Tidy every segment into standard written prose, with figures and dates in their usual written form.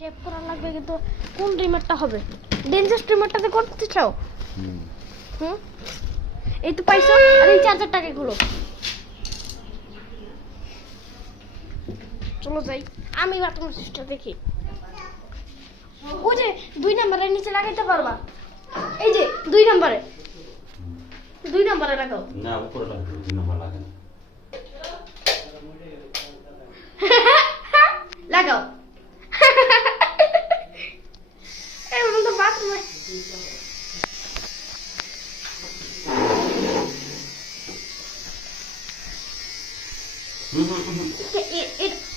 Shave করা লাগবে, কিন্তু কোন ট্রিমারটা হবে? ডেঞ্জার ট্রিমারটাতে করতে চাও? হুম, এই তো পাইছো। আর এই 4000 টাকা গুলো চলো যাই, আমি বাথরুম সিস্টেম দেখি। ওই যে 2 নম্বরের নিচে লাগাইতে পারবা, এই যে 2 নম্বরে, 2 নম্বরে লাগাও না, উপরে লাগবে, 2 নম্বর লাগে না। লাগাও। এমন তো বাথরুমে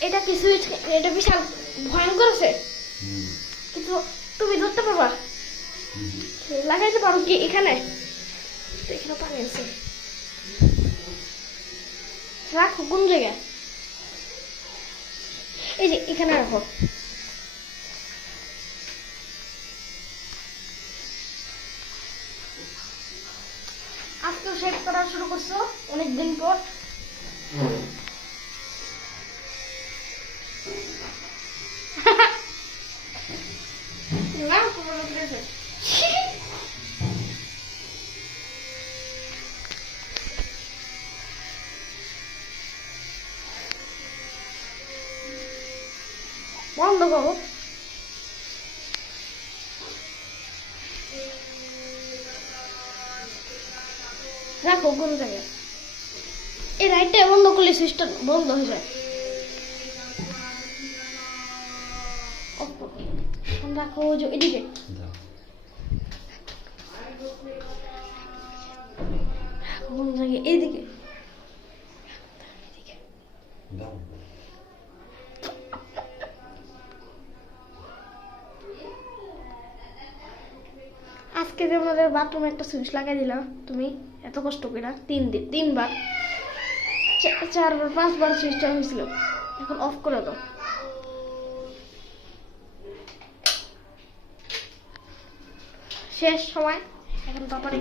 এটা কি সুইচ? এটা বিশাল ভয়ঙ্কর আছে, কিন্তু তুমি ধরতে পারবা? লাগাইতে পারো কি এখানে? এখানে পানি আছে, রাখো কোন জায়গায়? এই যে এখানে রাখো। আজকে শেভ করা শুরু করছো অনেকদিন পর। বন্ধ করো। রাখো কোন জায়গায়? এই লাইটটা বন্ধ করলে সুইচটা বন্ধ হয়ে যায়। রাখো যে এদিকে, কোন জায়গায়? এইদিকে। আজকে যে আমাদের বাথরুমে একটা সুইচ লাগাই দিলাম তুমি এত কষ্ট করে, 3বার 4বার 5বার সুইচটা হয়েছিল, এখন অফ করে দাও। শেষ সময়, এখন তাড়াতাড়ি।